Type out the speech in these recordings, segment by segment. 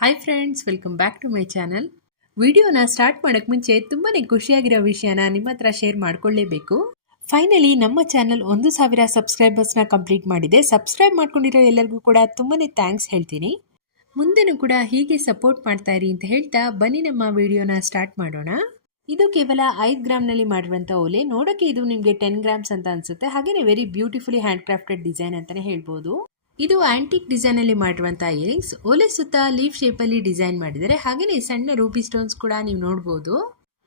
Hi friends welcome back to my channel ವಿಡಿಯೋನ start ಮಾಡೋಕ್ಕೆ ಮುಂಚೆ ತುಂಬಾ ಖುಷಿಯಾಗಿರೋ ವಿಷಯನ ನಿಮ್ಮ ಹತ್ರ ಶೇರ್ ಮಾಡ್ಕೊಳ್ಳೇಬೇಕು ಫೈನಲಿ ನಮ್ಮ ಚಾನಲ್ ಒಂದು ಸಾವಿರ ಸಬ್ಸ್ಕ್ರೈಬರ್ಸ್ನ ಕಂಪ್ಲೀಟ್ ಮಾಡಿದೆ ಸಬ್ಸ್ಕ್ರೈಬ್ ಮಾಡ್ಕೊಂಡಿರೋ ಎಲ್ಲರಿಗೂ ಕೂಡ ತುಂಬಾ ಥ್ಯಾಂಕ್ಸ್ ಹೇಳ್ತೀನಿ. ಮುಂದೆನೂ ಕೂಡ ಹೀಗೆ ಸಪೋರ್ಟ್ ಮಾಡ್ತಾ ಇರಿ ಅಂತ ಹೇಳ್ತಾ ಬನ್ನಿ ನಮ್ಮ ವಿಡಿಯೋನ ಸ್ಟಾರ್ಟ್ ಮಾಡೋಣ. ಇದು ಕೇವಲ ಐದು ಗ್ರಾಮ್ನಲ್ಲಿ ಮಾಡಿರುವಂಥ ಓಲೆ. ನೋಡೋಕ್ಕೆ ಇದು ನಿಮಗೆ ಟೆನ್ ಗ್ರಾಮ್ಸ್ ಅಂತ ಅನಿಸುತ್ತೆ. ಹಾಗೆಯೇ very beautifully hand crafted design ಅಂತಲೇ ಹೇಳ್ಬೋದು. ಇದು ಆಂಟಿಕ್ ಡಿಸೈನ್ ಅಲ್ಲಿ ಮಾಡಿರುವಂತಹ ಇಯರಿಂಗ್ಸ್ ಒಲೆ ಸುತ್ತ ಲೀಫ್ ಅಲ್ಲಿ ಡಿಸೈನ್ ಮಾಡಿದರೆ ಹಾಗೇನೆ ಸಣ್ಣ ರೂಬಿ ಸ್ಟೋನ್ಸ್ ಕೂಡ ನೀವು ನೋಡಬಹುದು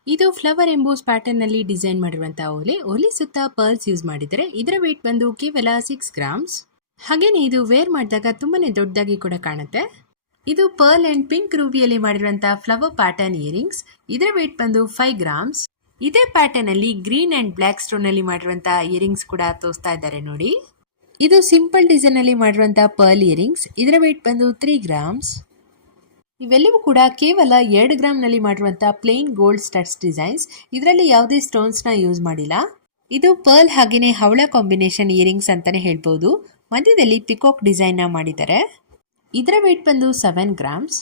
ಇದು ಫ್ಲವರ್ ಎಂಬೋಸ್ ಪ್ಯಾಟರ್ನ್ನಲ್ಲಿ ಡಿಸೈನ್ ಮಾಡಿರುವಂತಹ ಓಲೆ ಒಲೆ ಸುತ್ತ ಪರ್ಲ್ಸ್ ಯೂಸ್ ಮಾಡಿದರೆ ಇದರ ವೇಟ್ ಬಂದು ಕೇವಲ ಸಿಕ್ಸ್ ಗ್ರಾಮ್ಸ್ ಹಾಗೇನೆ ಇದು ವೇರ್ ಮಾಡಿದಾಗ ತುಂಬಾನೇ ದೊಡ್ಡದಾಗಿ ಕೂಡ ಕಾಣುತ್ತೆ. ಇದು ಪರ್ಲ್ ಅಂಡ್ ಪಿಂಕ್ ರೂಬಿಯಲ್ಲಿ ಮಾಡಿರುವಂತಹ ಫ್ಲವರ್ ಪ್ಯಾಟರ್ನ್ ಇಯರಿಂಗ್ಸ್ ಇದರ ವೇಟ್ ಬಂದು ಫೈವ್ ಗ್ರಾಮ್ಸ್ ಇದೇ ಪ್ಯಾಟರ್ನ್ ಅಲ್ಲಿ ಗ್ರೀನ್ ಅಂಡ್ ಬ್ಲ್ಯಾಕ್ ಸ್ಟೋನ್ ಅಲ್ಲಿ ಮಾಡಿರುವಂತಹ ಇಯರಿಂಗ್ಸ್ ಕೂಡ ತೋರಿಸ್ತಾ ಇದ್ದಾರೆ ನೋಡಿ. ಇದು ಸಿಂಪಲ್ ಡಿಸೈನ್ ಅಲ್ಲಿ ಮಾಡಿರುವಂತಹ ಪರ್ಲ್ ಇಯರಿಂಗ್ಸ್ ಇದರ ವೇಟ್ ಬಂದು ತ್ರೀ ಗ್ರಾಮ್ಸ್ ಇವೆಲ್ಲವೂ ಕೂಡ ಕೇವಲ ಎರಡು ಗ್ರಾಮ್ನಲ್ಲಿ ಮಾಡಿರುವಂತಹ ಪ್ಲೇನ್ ಗೋಲ್ಡ್ ಸ್ಟಡ್ಸ್ ಡಿಸೈನ್ಸ್ ಇದರಲ್ಲಿ ಯಾವುದೇ ಸ್ಟೋನ್ಸ್ನ ಯೂಸ್ ಮಾಡಿಲ್ಲ. ಇದು ಪರ್ಲ್ ಹಾಗೆಯೇ ಹವಳ ಕಾಂಬಿನೇಷನ್ ಇಯರಿಂಗ್ಸ್ ಅಂತಾನೆ ಹೇಳ್ಬೋದು. ಮಧ್ಯದಲ್ಲಿ ಪಿಕಾಕ್ ಡಿಸೈನ್ನ ಮಾಡಿದ್ದಾರೆ. ಇದರ ವೇಟ್ ಬಂದು ಸೆವೆನ್ ಗ್ರಾಮ್ಸ್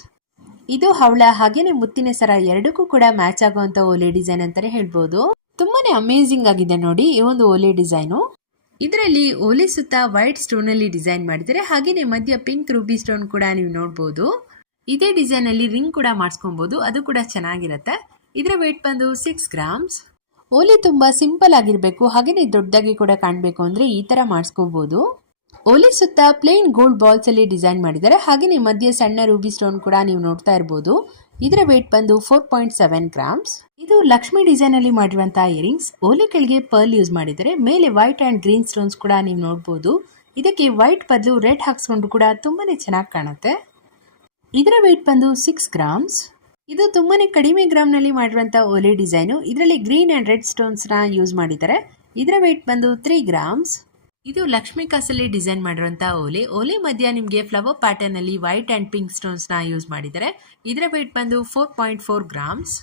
ಇದು ಹವಳ ಹಾಗೇನೆ ಮುತ್ತಿನ ಸರ ಎರಡಕ್ಕೂ ಕೂಡ ಮ್ಯಾಚ್ ಆಗುವಂತ ಓಲೆ ಡಿಸೈನ್ ಅಂತಾನೆ ಹೇಳ್ಬೋದು. ತುಂಬಾನೇ ಅಮೇಸಿಂಗ್ ಆಗಿದೆ ನೋಡಿ ಈ ಒಂದು ಓಲೆ ಡಿಸೈನು ಇದರಲ್ಲಿ ಓಲೆ ಸುತ್ತ ವೈಟ್ ಸ್ಟೋನ್ ಅಲ್ಲಿ ಡಿಸೈನ್ ಮಾಡಿದರೆ ಹಾಗೆಯೇ ಮಧ್ಯ ಪಿಂಕ್ ರೂಬಿ ಸ್ಟೋನ್ ಕೂಡ ನೀವು ನೋಡಬಹುದು ಇದೇ ಡಿಸೈನ್ ಅಲ್ಲಿ ರಿಂಗ್ ಕೂಡ ಮಾಡಿಸ್ಕೊಬಹುದು ಅದು ಕೂಡ ಚೆನ್ನಾಗಿರುತ್ತೆ. ಇದರ ವೇಟ್ ಬಂದು ಸಿಕ್ಸ್ ಗ್ರಾಮ್ಸ್ ಓಲೆ ತುಂಬಾ ಸಿಂಪಲ್ ಆಗಿರಬೇಕು. ಹಾಗೇನೆ ದೊಡ್ಡದಾಗಿ ಕೂಡ ಕಾಣಬೇಕು ಅಂದ್ರೆ ಈ ತರ ಮಾಡಿಸ್ಕೋಬಹುದು ಓಲೆ ಸುತ್ತ ಪ್ಲೇನ್ ಗೋಲ್ಡ್ ಬಾಲ್ಸ್ ಅಲ್ಲಿ ಡಿಸೈನ್ ಮಾಡಿದ್ದಾರೆ. ಹಾಗೆಯೇ ಮಧ್ಯೆ ಸಣ್ಣ ರೂಬಿ ಸ್ಟೋನ್ ಕೂಡ ನೀವು ನೋಡ್ತಾ ಇರಬಹುದು ಇದರ ವೇಟ್ ಬಂದು ಫೋರ್ ಪಾಯಿಂಟ್ ಸೆವೆನ್ ಗ್ರಾಮ್ಸ್ ಇದು ಲಕ್ಷ್ಮಿ ಡಿಸೈನ್ ಅಲ್ಲಿ ಮಾಡಿರುವಂತಹ ಇಯರಿಂಗ್ಸ್ ಓಲೆ ಕೆಳಗೆ ಪರ್ಲ್ ಯೂಸ್ ಮಾಡಿದರೆ ಮೇಲೆ ವೈಟ್ ಅಂಡ್ ಗ್ರೀನ್ ಸ್ಟೋನ್ಸ್ ಕೂಡ ನೀವು ನೋಡಬಹುದು ಇದಕ್ಕೆ ವೈಟ್ ಬದಲು ರೆಡ್ ಹಾಕ್ಸ್ಕೊಂಡು ಕೂಡ ತುಂಬಾನೇ ಚೆನ್ನಾಗಿ ಕಾಣುತ್ತೆ. ಇದರ ವೇಟ್ ಬಂದು ಸಿಕ್ಸ್ ಗ್ರಾಮ್ಸ್ ಇದು ತುಂಬಾನೇ ಕಡಿಮೆ ಗ್ರಾಮ್ನಲ್ಲಿ ಮಾಡಿರುವಂತಹ ಓಲೆ ಡಿಸೈನು ಇದರಲ್ಲಿ ಗ್ರೀನ್ ಅಂಡ್ ರೆಡ್ ಸ್ಟೋನ್ಸ್ನ ಯೂಸ್ ಮಾಡಿದ್ದಾರೆ ಇದರ ವೇಟ್ ಬಂದು ತ್ರೀ ಗ್ರಾಮ್ಸ್ ಇದು ಲಕ್ಷ್ಮಿ ಕಾಸಲ್ಲಿ ಡಿಸೈನ್ ಮಾಡಿರುವಂತಹ ಓಲೆ. ಓಲೆ ಮಧ್ಯ ನಿಮಗೆ ಫ್ಲವರ್ ಪ್ಯಾಟರ್ನ್ ಅಲ್ಲಿ ವೈಟ್ ಅಂಡ್ ಪಿಂಕ್ ಸ್ಟೋನ್ಸ್ನ ಯೂಸ್ ಮಾಡಿದ್ದಾರೆ ಇದರ ವೇಟ್ ಬಂದು four point four grams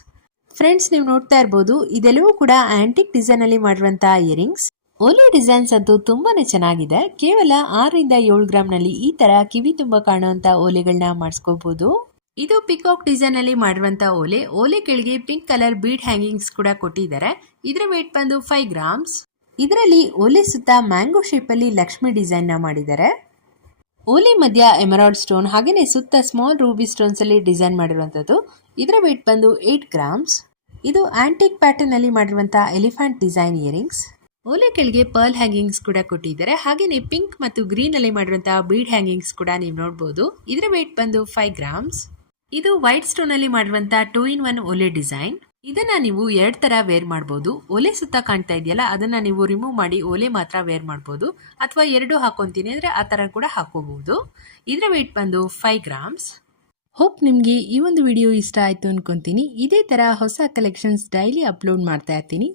friends ನೀವು ನೋಡ್ತಾ ಇರಬಹುದು ಇದೆಲ್ಲವೂ ಕೂಡ ಆಂಟಿಕ್ ಡಿಸೈನ್ ಅಲ್ಲಿ ಮಾಡಿರುವಂತಹ ಇಯರಿಂಗ್ಸ್ ಓಲೆ ಡಿಸೈನ್ಸ್ ಅಂತೂ ತುಂಬಾನೇ ಚೆನ್ನಾಗಿದೆ. ಕೇವಲ ಆರರಿಂದ ಏಳು ಗ್ರಾಮ್ನಲ್ಲಿ ಈ ತರ ಕಿವಿ ತುಂಬಾ ಕಾಣುವಂತ ಓಲೆಗಳನ್ನ ಮಾಡಿಸ್ಕೋಬಹುದು ಇದು ಪಿಕಾಕ್ ಡಿಸೈನ್ ಅಲ್ಲಿ ಮಾಡಿರುವಂತಹ ಓಲೆ. ಓಲೆ ಕೆಳಗೆ ಪಿಂಕ್ ಕಲರ್ ಬೀಡ್ ಹ್ಯಾಂಗಿಂಗ್ಸ್ ಕೂಡ ಕೊಟ್ಟಿದ್ದಾರೆ. ಇದರ ವೇಟ್ ಬಂದು ಫೈವ್ ಗ್ರಾಮ್ಸ್ ಇದರಲ್ಲಿ ಓಲೆ ಸುತ್ತ ಮ್ಯಾಂಗೋ ಶೇಪ್ ಅಲ್ಲಿ ಲಕ್ಷ್ಮಿ ಡಿಸೈನ್ನ ಮಾಡಿದ್ದಾರೆ. ಓಲೆ ಮಧ್ಯ ಎಮರಾಲ್ಡ್ ಸ್ಟೋನ್ ಹಾಗೆಯೇ ಸುತ್ತ ಸ್ಮಾಲ್ ರೂಬಿ ಸ್ಟೋನ್ಸ್ ಅಲ್ಲಿ ಡಿಸೈನ್ ಮಾಡಿರುವಂತದ್ದು ಇದರ ವೇಟ್ ಬಂದು ಏಯ್ಟ್ ಗ್ರಾಮ್ಸ್ ಇದು ಆಂಟಿಕ್ ಪ್ಯಾಟರ್ನ್ ಅಲ್ಲಿ ಮಾಡಿರುವಂತಹ ಎಲಿಫೆಂಟ್ ಡಿಸೈನ್ ಇಯರಿಂಗ್ಸ್ ಓಲೆ ಕೆಳಗೆ ಪರ್ಲ್ ಹ್ಯಾಂಗಿಂಗ್ಸ್ ಕೂಡ ಕೊಟ್ಟಿದ್ದಾರೆ. ಹಾಗೆಯೇ ಪಿಂಕ್ ಮತ್ತು ಗ್ರೀನ್ ಅಲ್ಲಿ ಮಾಡಿರುವಂತಹ ಬೀಡ್ ಹ್ಯಾಂಗಿಂಗ್ಸ್ ಕೂಡ ನೀವು ನೋಡಬಹುದು ಇದರ ವೇಟ್ ಬಂದು ಫೈವ್ ಗ್ರಾಮ್ಸ್ ಇದು ವೈಟ್ ಸ್ಟೋನ್ ಅಲ್ಲಿ ಮಾಡಿರುವಂತಹ ಟೂ ಇನ್ ಒನ್ ಓಲೆ ಡಿಸೈನ್ ಇದನ್ನ ನೀವು ಎರಡು ತರ ವೇರ್ ಮಾಡಬಹುದು ಒಲೆ ಸುತ್ತ ಕಾಣ್ತಾ ಇದೆಯಲ್ಲ, ಅದನ್ನ ನೀವು ರಿಮೂವ್ ಮಾಡಿ ಒಲೆ ಮಾತ್ರ ವೇರ್ ಮಾಡಬಹುದು ಅಥವಾ ಎರಡು ಹಾಕೊಂತೀನಿ ಅಂದ್ರೆ ಆ ತರ ಕೂಡ ಹಾಕೋಬಹುದು ಇದರ ವೇಟ್ ಬಂದು ಫೈವ್ ಗ್ರಾಮ್ಸ್ ಹೋಪ್ ನಿಮಗೆ ಈ ಒಂದು ವಿಡಿಯೋ ಇಷ್ಟ ಆಯ್ತು ಅನ್ಕೊಂತೀನಿ. ಇದೇ ತರ ಹೊಸ ಕಲೆಕ್ಷನ್ಸ್ ಡೈಲಿ ಅಪ್ಲೋಡ್ ಮಾಡ್ತಾ ಇರ್ತೀನಿ.